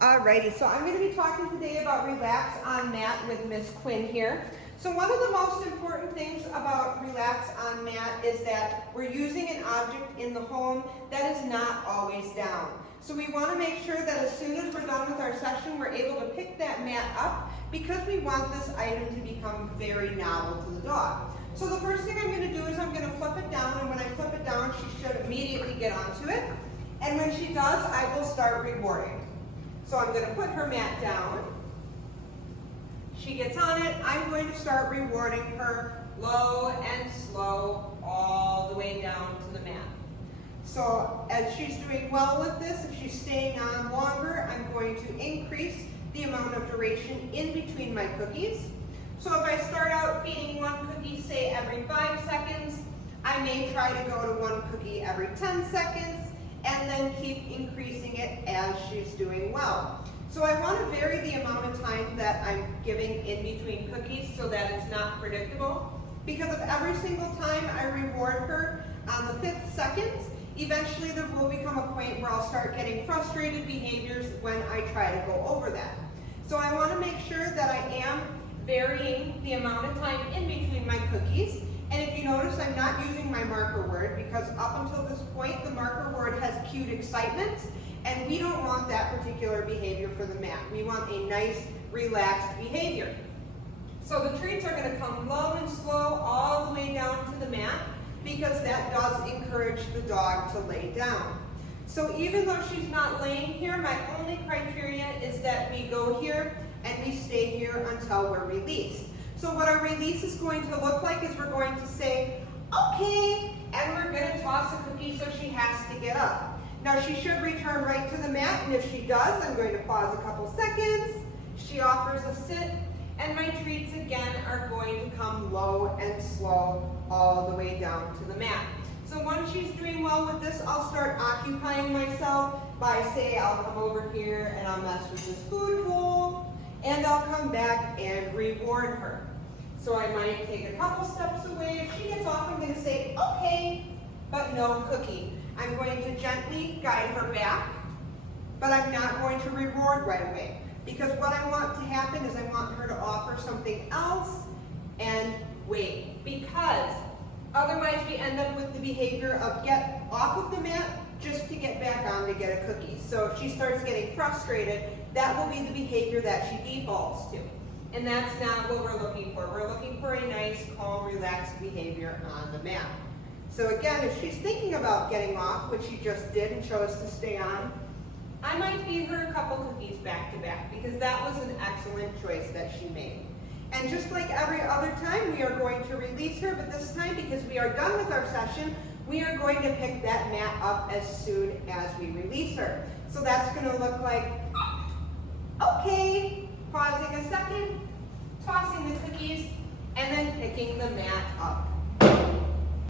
Alrighty, so I'm going to be talking today about relax on mat with Miss Quinn here. So one of the most important things about relax on mat is that we're using an object in the home that is not always down. So we want to make sure that as soon as we're done with our session, we're able to pick that mat up because we want this item to become very novel to the dog. So the first thing I'm going to do is I'm going to flip it down, and when I flip it down, she should immediately get onto it. And when she does, I will start rewarding. So I'm going to put her mat down. She gets on it. I'm going to start rewarding her low and slow all the way down to the mat. So as she's doing well with this, if she's staying on longer, I'm going to increase the amount of duration in between my cookies. So if I start out feeding one cookie, say every 5 seconds, I may try to go to one cookie every 10 seconds, and then keep increasing it as she's doing well. So I want to vary the amount of time that I'm giving in between cookies so that it's not predictable. Because if every single time I reward her on the 5th second, eventually there will become a point where I'll start getting frustrated behaviors when I try to go over that. So I want to make sure that I am varying the amount of time in between my cookies. And if you notice, I'm not using my marker word because up until this point, the marker word has cued excitement, and we don't want that particular behavior for the mat. We want a nice, relaxed behavior. So the treats are going to come low and slow all the way down to the mat because that does encourage the dog to lay down. So even though she's not laying here, my only criteria is that we go here and we stay here until we're released. So what our release is going to look like is we're going to say, okay, and we're going to toss a cookie so she has to get up. Now she should return right to the mat, and if she does, I'm going to pause a couple seconds. She offers a sit, and my treats again are going to come low and slow all the way down to the mat. So once she's doing well with this, I'll start occupying myself by, say, I'll come over here and I'll mess with this food bowl, and I'll come back and reward her. So I might take a couple steps away. If she gets off, I'm going to say, okay, but no cookie. I'm going to gently guide her back, but I'm not going to reward right away. Because what I want to happen is I want her to offer something else and wait. Because otherwise we end up with the behavior of get off of the mat just to get back on to get a cookie. So if she starts getting frustrated, that will be the behavior that she defaults to. And that's not what we're looking for. We're looking for a nice, calm, relaxed behavior on the mat. So again, if she's thinking about getting off, which she just did and chose to stay on, I might feed her a couple cookies back to back because that was an excellent choice that she made. And just like every other time, we are going to release her, but this time, because we are done with our session, we are going to pick that mat up as soon as we release her. So that's going to look like, okay, pausing a second, tossing the cookies, and then picking the mat up.